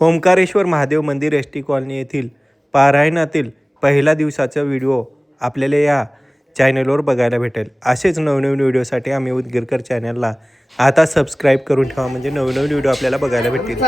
ओंकारेश्वर महादेव मंदिर S T colony येथील पारायणातील पहिल्या दिवसाचा व्हिडिओ आपल्याला या चॅनलवर बघायला भेटेल। असेच नवनवीन व्हिडिओसाठी आम्ही उदगीरकर चॅनलला आता सबस्क्राईब करून ठेवा, म्हणजे नवनवीन व्हिडिओ आपल्याला बघायला भेटतील।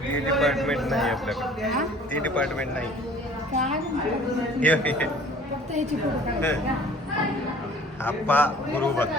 ती डिपार्टमेंट नाही आपल्याकडे, ती डिपार्टमेंट नाही। आप्पा गुरु भक्त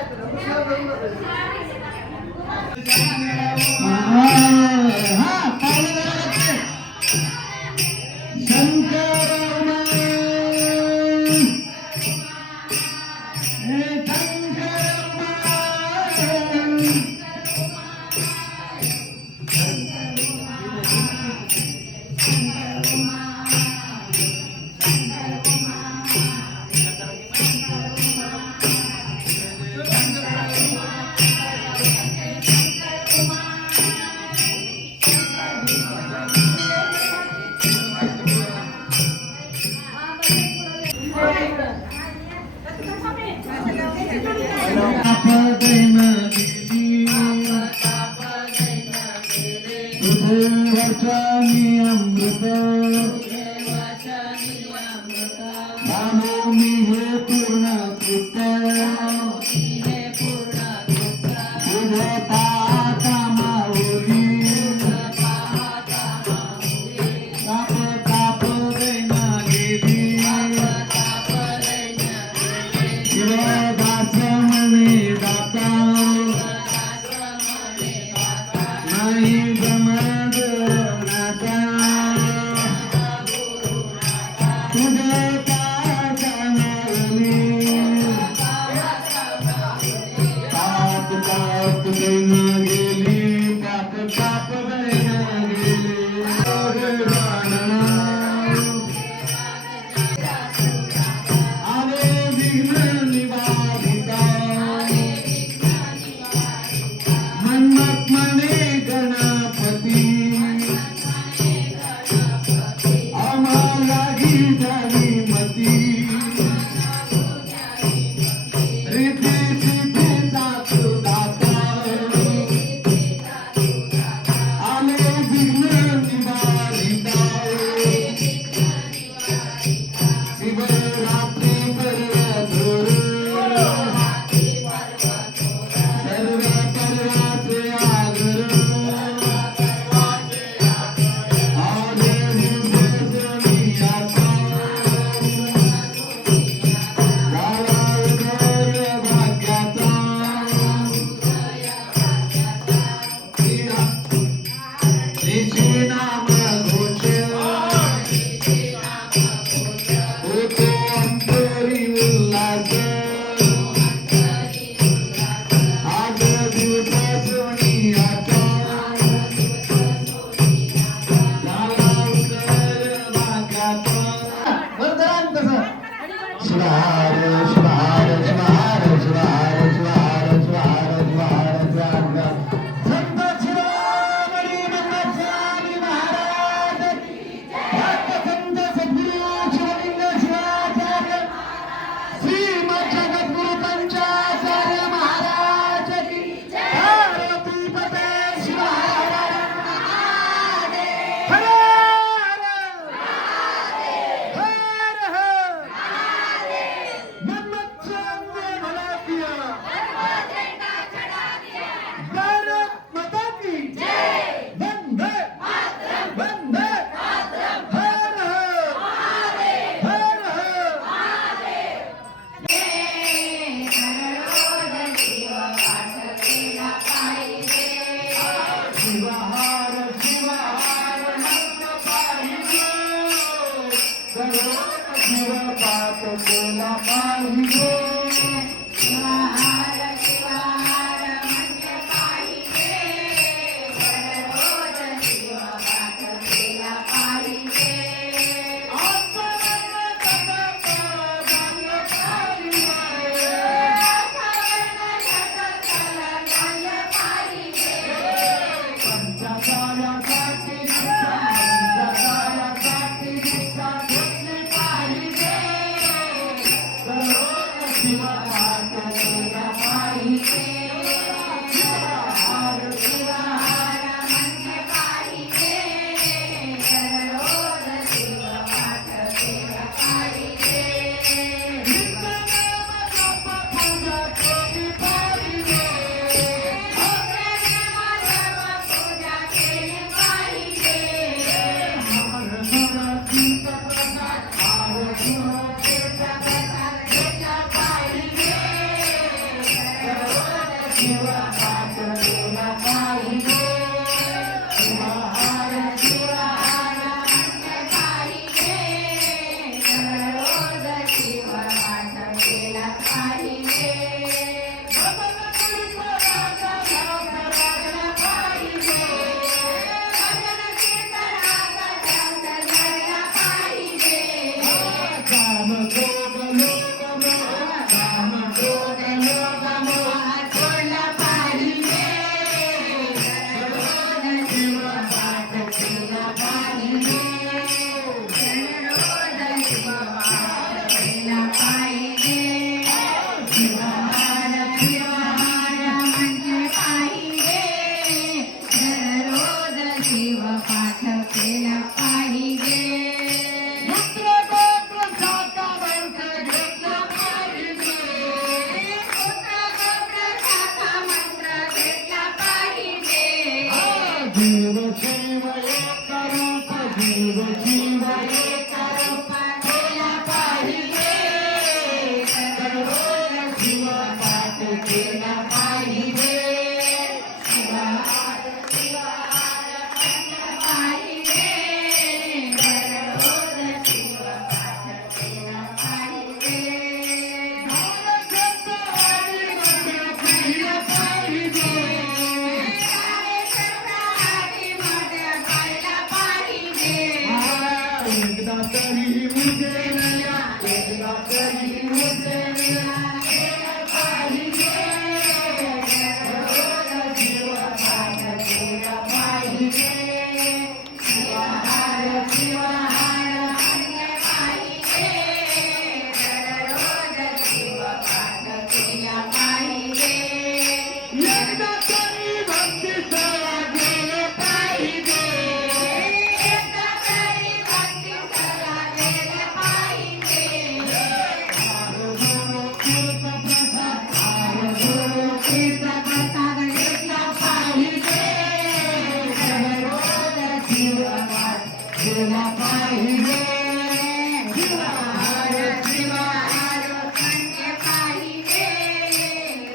तुझे वचनी अमृत झालो मी हे पूर्ण कृत तुझे पाहता माऊली ताप ताप वैना गेली शिवदास म्हणे दाता नाही जमत नाता तुझे पाहता माऊली ताप ताप वैना गेली ताप ताप वैना गेली आले विघ्न निवारिता मन्मथ म्हणे गणपती आम्हाला झाली मती रीती सिद्धीचा तू दाता आले विघ्न निवारिता शिवरात्री पर्वतोर सर्व पर्वाचे आगर आले हिंदुस्थानी आता झाला उदय भाग्याचा निशी नाम घोष होतो अंतरी उल्हास आज दिवसा सोनियाचा झाला उदय भाग्याचा शिवार शिवार शिवार शिवार शिवार शिवार शिवार शिवार संत शिरोमणी मंगलस्वामी महाराज भक्त संत सद्गुरु शिवलिंग शिवाचार्य श्रीमद जगद्गुरु पंचाचार्य महाराज की पार्वतीपते शिव हर हर महादेव हर हर मन्मथ ने भला किया भारत माता की वंदे वंदे हर हर हर हर शिवहार शिवहार मंत्र पाहिजे सर्व शिव पाप केला पाहिजे पंचकार्यासाठी शिक्षा घेतली पाहिजे सर्व जीव शिव एक रूप जीव शिव एक रूप केला पाहिजे दररोज शिवपाठ केला पाहिजे शिवहार शिवहार म्हणलं पाहिजे दररोज शिवपाठ केला पाहिजे एकदा तरी उजळल्या एकदा तरी उजळल्या केला पाहिजे दररोज शिवपाठ केला पाहिजे शिवहार शिवहार म्हणलं पाहिजे दररोज शिवपाठ केला पाहिजे एकदा तरी भक्ती सवा गेले पाहिजे एकदा तरी भक्ती सवा गेले पाहिजे तीर्थ प्रसाद घेतला पाहिजे दररोज शिवपाठ केला पाहिजे शिवहार शिवहार म्हणले पाहिजे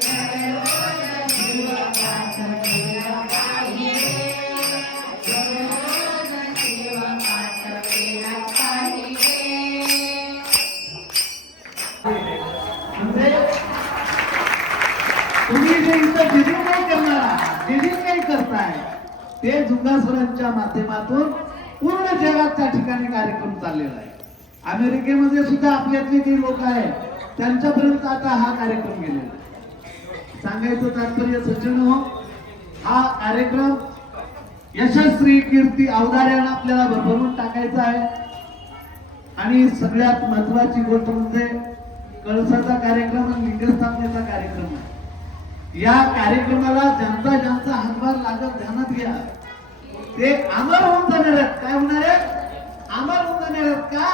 दररोज शिवपाठ केला पाहिजे दररोज शिवपाठ केला पाहिजे म्हणजे तुम्ही जे इथं डिझिंग नाही करणार डिझिंग नाही करताय ते झुंगासुरांच्या माध्यमातून पूर्ण जगात त्या ठिकाणी कार्यक्रम चाललेला आहे. अमेरिकेमध्ये सुद्धा आपल्यातले जे लोक आहेत त्यांच्यापर्यंत आता हा कार्यक्रम गेलेला आहे. सांगायचं तात्पर्य सज्जन हो, हा कार्यक्रम यशस्वी कीर्ती अवधाऱ्यानं आपल्याला भरभरून टाकायचा आहे. आणि सगळ्यात महत्वाची गोष्ट म्हणजे कळसाचा कार्यक्रम आणि लिंगस्थापनेचा कार्यक्रम आहे. या कार्यक्रमाला ज्यांचा हातभार लागत ध्यानात घ्या. ते अमर होऊन जाणार आहेत. काय होणार आहेत? अमर होऊन जाणार आहेत. का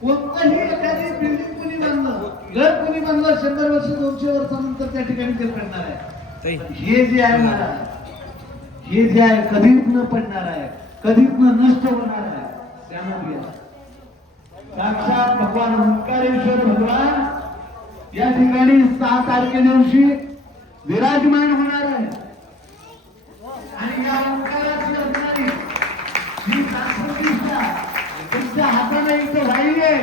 कोणतंही एखादी बिल्डिंग कुणी बांधलं घर कुणी बांधलं 100 वर्ष 200 वर्षानंतर त्या ठिकाणी ते पडणार आहे. हे जे आहे मला हे जे आहे कधीच न पडणार आहे कधीच न नष्ट होणार आहे. त्यामध्ये साक्षात भगवान ओंकारेश्वर भगवान या ठिकाणी 6 तारखे दिवशी विराजमान होणार आहे. आणि या ओंकाराची असणारी ही साक्षात्कार तुमच्या हाताने इथं राहिली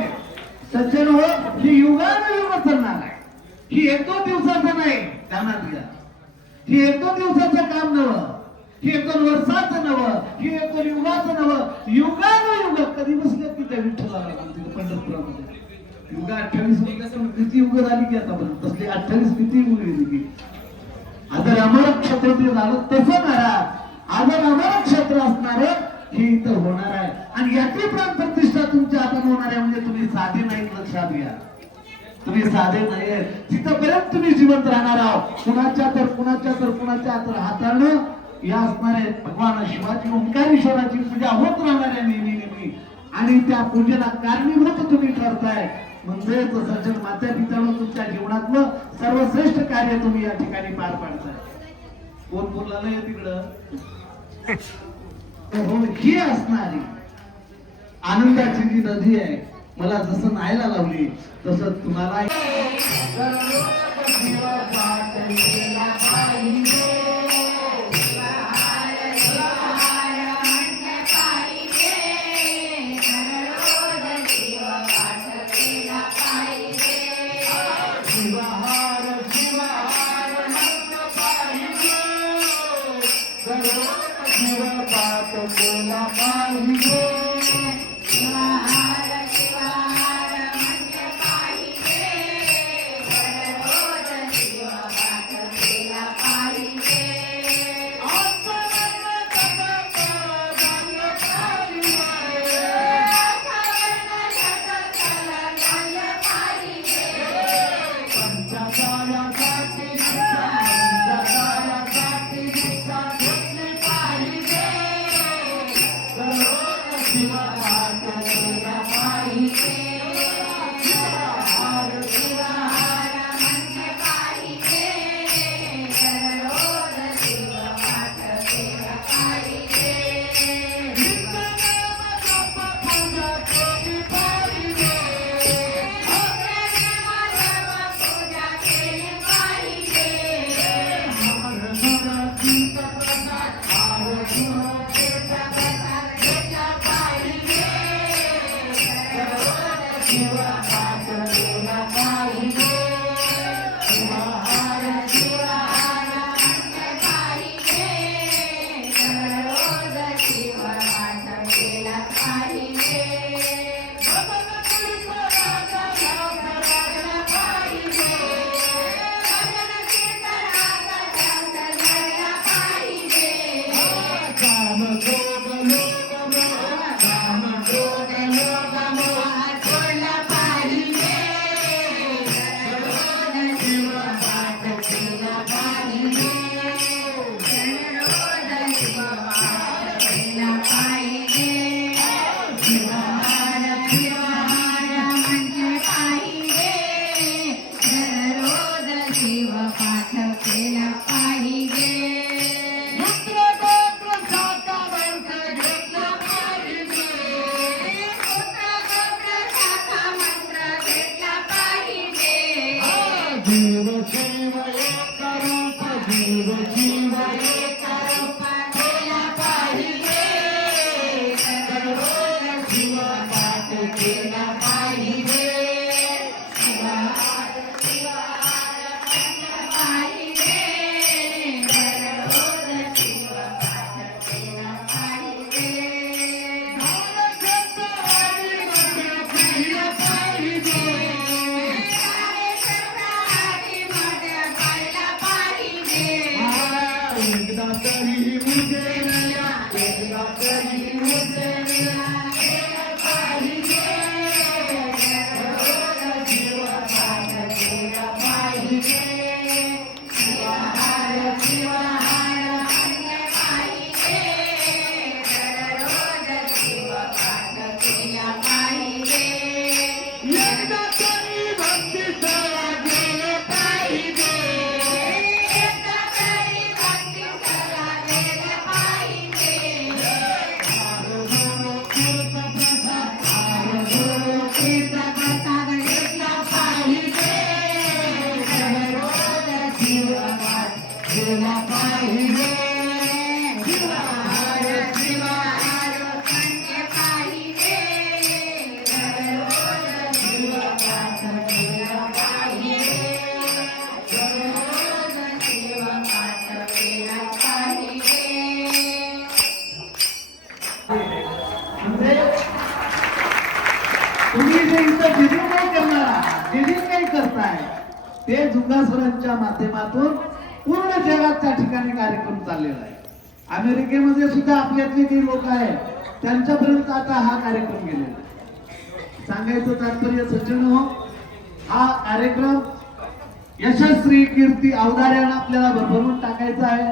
सज्जन हो. ही युगानुयुग चालणार आहे. ही 1-2 दिवसाचं नाही. ध्यानात घ्या. ही 1-2 दिवसाचं काम नव्हं. ही 1-2 वर्षाचं नव्हं. ही 1-2 युगाचं नव्हं. युगानुयुग कधी बसले की त्या विठ्ठलाला तिथे पंढरपुरामध्ये युगा 28 वर्षाचं किती युग झाली की आतापर्यंत तसले 28 किती युग गेली की आदर अमर क्षेत्र ते झालं तसं महाराज आदर अमर क्षेत्र असणारे हे इथं होणार आहे. आणि याची प्राण प्रतिष्ठा तुमच्या हातात होणार आहे. म्हणजे तुम्ही साधे नाहीत लक्षात घ्या. तुम्ही साधे नाही तिथपर्यंत तुम्ही जिवंत राहणार आहोत. कुणाच्या तर हातानं या असणारे भगवान शिवाजी ओंकारेश्वराची पूजा होत राहणार आहे नेहमी. आणि त्या पूजेला कारणीभूत तुम्ही ठरताय. म्हणजे सज्जन माता पित्यानं तुमच्या जीवनातलं सर्वश्रेष्ठ कार्य तुम्ही या ठिकाणी पार पाडताय. कोण बोलला तिकडं ही असणारी आनंदाची जी नदी आहे मला जसं न्हायला लावली तसं तुम्हाला शिवा तुम्ही जे इथं डिझिंग नाही करणारा, डिझिंग नाही करताय, ते झुंगासुरांच्या माध्यमातून पूर्ण जगात त्या ठिकाणी कार्यक्रम चाललेला आहे. अमेरिकेमध्ये सुद्धा आपल्यातली जी लोक आहेत त्यांच्यापर्यंत आता हा कार्यक्रम गेलेला आहे. सांगायचं तात्पर्य सज्जन, हा कार्यक्रम यशस्वी कीर्ती अवधार्यानं आपल्याला भरभरून टाकायचा आहे.